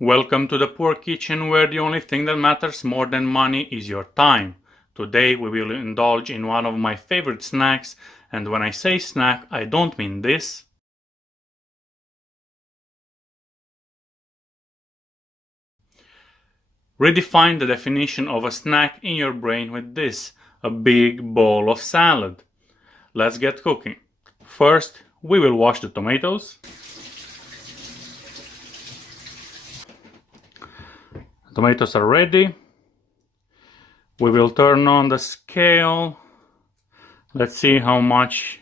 Welcome to the Poor Kitchen, where the only thing that matters more than money is your time. Today we will indulge in one of my favorite snacks, and when I say snack, I don't mean this. Redefine the definition of a snack in your brain with this, a big bowl of salad. Let's get cooking. First, we will wash the tomatoes. Tomatoes are ready. We will turn on the scale. Let's see how much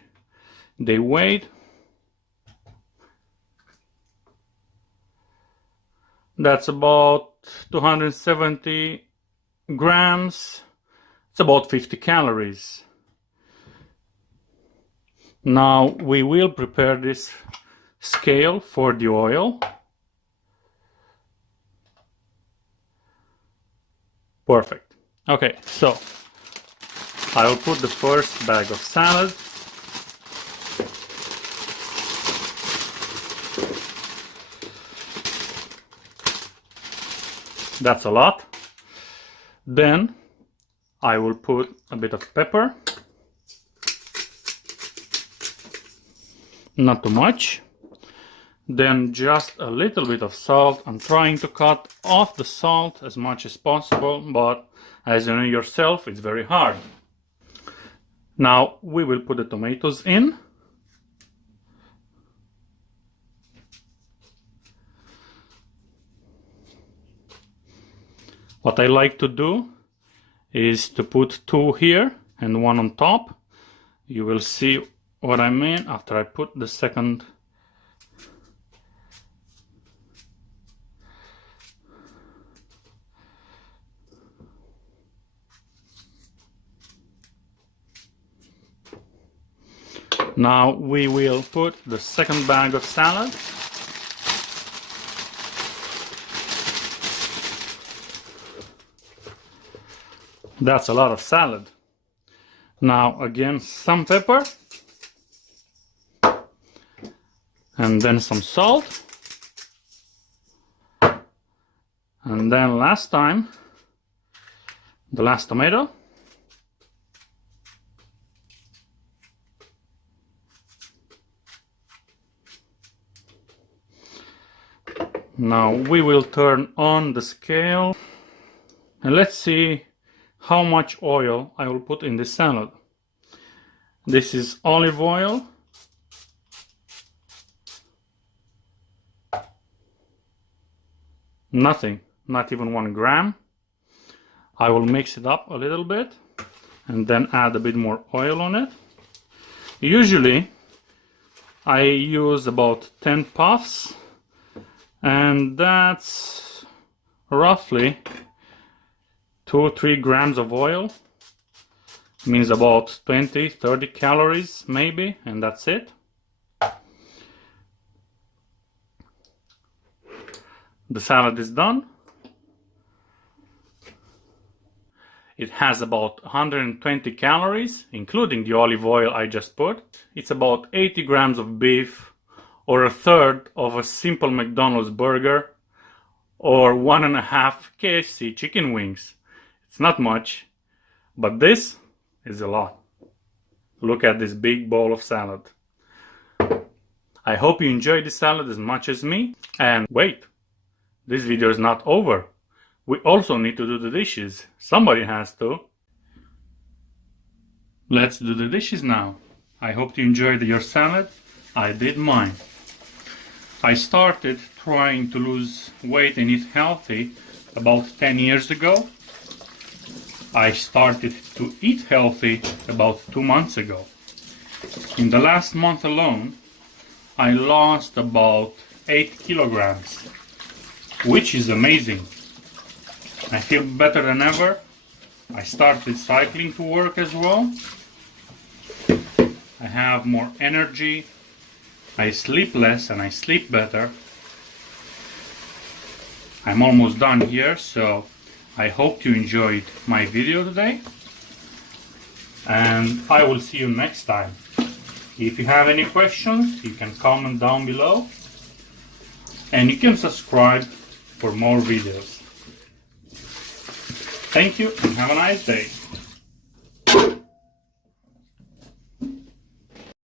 they weighed. That's about 270 grams. It's about 50 calories. Now we will prepare this scale for the oil. Perfect. Okay, so I will put the first bag of salad. That's a lot. Then I will put a bit of pepper. Not too much. Then just a little bit of salt. I'm trying to cut off the salt as much as possible, but as you know yourself, it's very hard. Now we will put the tomatoes in. What I like to do is to put two here and one on top. You will see what I mean after I put the second. Now we will put the second bag of salad. That's a lot of salad. Now again some pepper. And then some salt. And then last time, the last tomato. Now we will turn on the scale and let's see how much oil I will put in this salad. This is olive oil. Nothing, not even 1 gram. I will mix it up a little bit and then add a bit more oil on it. Usually I use about 10 puffs, and that's roughly 2-3 grams of oil. Means about 20-30 calories maybe, and that's it. The salad is done. It has about 120 calories, including the olive oil I just put. It's about 80 grams of beef, or a third of a simple McDonald's burger, or 1.5 KFC chicken wings. It's not much, but this is a lot. Look at this big bowl of salad. I hope you enjoyed the salad as much as me. And wait, this video is not over. We also need to do the dishes. Somebody has to. Let's do the dishes now. I hope you enjoyed your salad. I did mine. I started trying to lose weight and eat healthy about 10 years ago. I started to eat healthy about 2 months ago. In the last month alone, I lost about 8 kilograms, which is amazing. I feel better than ever. I started cycling to work as well. I have more energy. I sleep less and I sleep better. I'm almost done here, so I hope you enjoyed my video today. And I will see you next time. If you have any questions, you can comment down below. And you can subscribe for more videos. Thank you and have a nice day.